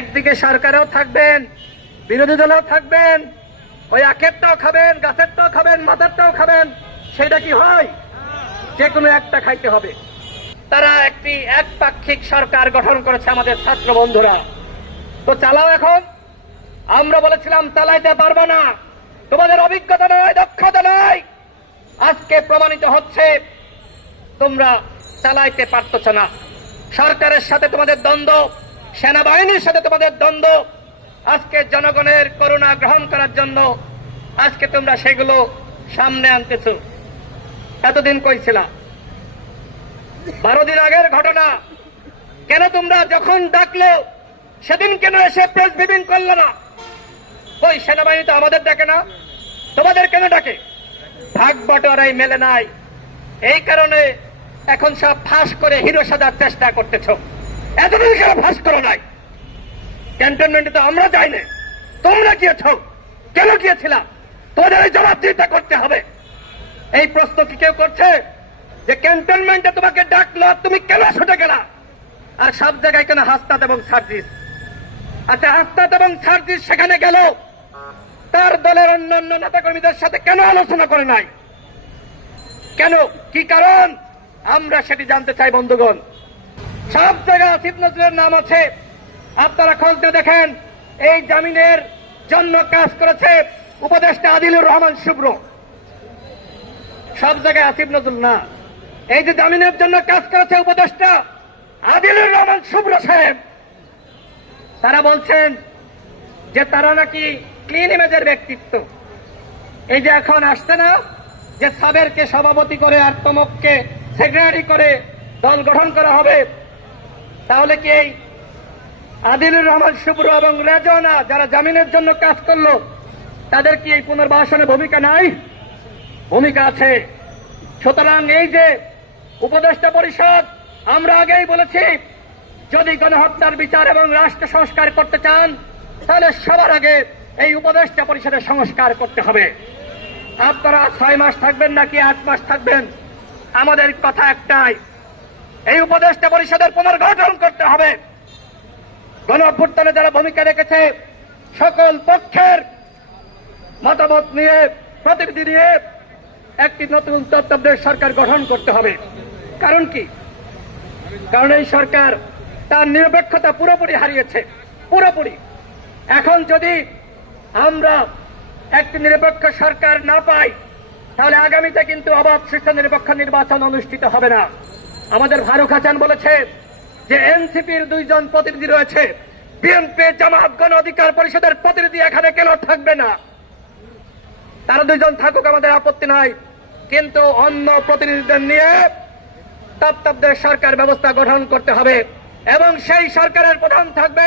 একদিকে সরকারেও থাকবেন, বিরোধী দলেও থাকবেন, ওই আখেরটাও খাবেন, গাছেরটাও খাবেন, মাথারটাও খাবেন, সেটা কি হয়? যে কোনো একটা খাইতে হবে। তারা একটি একপাক্ষিক সরকার গঠন করেছে আমাদের ছাত্র বন্ধুরা। তো চালাও এখন। আমরা বলেছিলাম চালাইতে পারবে না, তোমাদের অভিজ্ঞতা নয়, দক্ষতা নয়। আজকে প্রমাণিত হচ্ছে তোমরা চালাইতে পারতেছ না। সরকারের সাথে তোমাদের দ্বন্দ্ব, সেনাবাহিনীর সাথে তোমাদের দ্বন্দ্ব, আজকে জনগণের করুণা গ্রহণ করার জন্য আজকে তোমরা সেগুলো সামনে আনতেছ। এতদিন কইছিলা? 12 দিন আগের ঘটনা। কেন তোমরা যখন ডাকলো সেদিন কেন এসে প্রেস ব্রিফিং করলো না? ওই সেনাবাহিনী তো আমাদের ডাকে না, তোমাদের কেন ডাকে? ভাগ বটোয়ারাই মেলে নাই, এই কারণে এখন সব ফাঁস করে হিরো সাজার চেষ্টা করতেছ। এতদিন কেন ফাঁস করো নাই? ক্যান্টনমেন্টে তো আমরা যাই না, তোমরা গিয়েছ। কেন গিয়েছিলাম? তোমাদের এই জবাবদিহিতা করতে হবে। এই প্রশ্ন কি কেউ করছে যে ক্যান্টনমেন্টে তোমাকে ডাকলো, তুমি কেন ছুটে গেলা? আর সব জায়গায় কেন হাসনাত এবং সার্জিস? আচ্ছা, হাসনাত এবং সার্জিস সেখানে গেল, তার দলের অন্যান্য নেতাকর্মীদের সাথে কেন আলোচনা করে নাই? কেন? কি কারণ? আমরা সেটি জানতে চাই বন্ধুগণ। সব জায়গায় আসিফ নজরুলের নাম আছে। আপনারা খোঁজ দিয়ে দেখেন, এই জামিনের জন্য কাজ করেছে উপদেষ্টা আদিলুর রহমান শুভ্র। সব জায়গায় আসিফ নজরুল না, এই যে জামিনের জন্য কাজ করেছে উপদেষ্টা আদিলুর রহমান শুভ্র সাহেব। তারা বলছেন যে তারা নাকি ক্লিন ইমেজের ব্যক্তিত্ব। এই যে এখন আসছে না, যে সাবেরকে সভাপতি করে আর তমককে সেক্রেটারি করে দল গঠন করা হবে, তাহলে কি এই আদিলুর রহমান শুভ্র এবং রেজওয়ানা যারা জামিনের জন্য কাজ করলো, তাদের কি এই পুনর্বাসনে ভূমিকা নাই? ভূমিকা আছে। সুতরাং এই যে উপদেষ্টা পরিষদ, আমরা আগেই বলেছি, যদি গণহত্যার বিচার এবং রাষ্ট্র সংস্কার করতে চান, তাহলে সবার আগে এই উপদেষ্টা পরিষদের সংস্কার করতে হবে। আপনারা 6 মাস থাকবেন নাকি 8 মাস থাকবেন, আমাদের কথা একটাই, এই উপদেষ্টা পরিষদের পুনর্গঠন করতে হবে। গণঅভ্যুত্থানে যারা ভূমিকা রেখেছে, সকল পক্ষের মতামত নিয়ে, প্রতিনিধি নিয়ে একটি নতুন তত্ত্বাবধায়ক সরকার গঠন করতে হবে। কারণ কি? কারণ এই সরকার তার নিরপেক্ষতা পুরোপুরি হারিয়েছে, পুরোপুরি। এখন যদি আমরা একটি নিরপেক্ষ সরকার না পাই, তাহলে আগামীতে কিন্তু অবাধ সুষ্ঠু নিরপেক্ষ নির্বাচন অনুষ্ঠিত হবে না। আমাদের ফারুক হাসান বলেছে যে এনসিপির 2 জন প্রতিনিধি রয়েছে, বিএনপি জামাত গণ অধিকার পরিষদের প্রতিনিধি এখানে কেন থাকবে না? তারা 2 জন থাকুক, আমাদের আপত্তি নাই, কিন্তু অন্য প্রতিনিধিদের নিয়ে তত্ত্বাবধায়ক সরকার ব্যবস্থা গঠন করতে হবে। এবং সেই সরকারের প্রধান থাকবে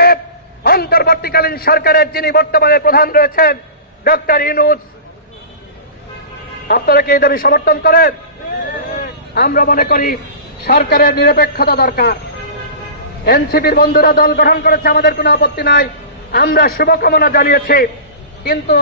অন্তর্বর্তীকালীন সরকারের যিনি বর্তমানে প্রধান রয়েছেন, ডক্টর ইউনূস। আপনারা কি এই দাবি সমর্থন করেন? আমরা মনে করি সরকারের নিরপেক্ষতা দরকার। এনসিপির বন্ধুরা দল গঠন করেছে, আমাদের কোনো আপত্তি নাই, আমরা শুভকামনা জানিয়েছি, কিন্তু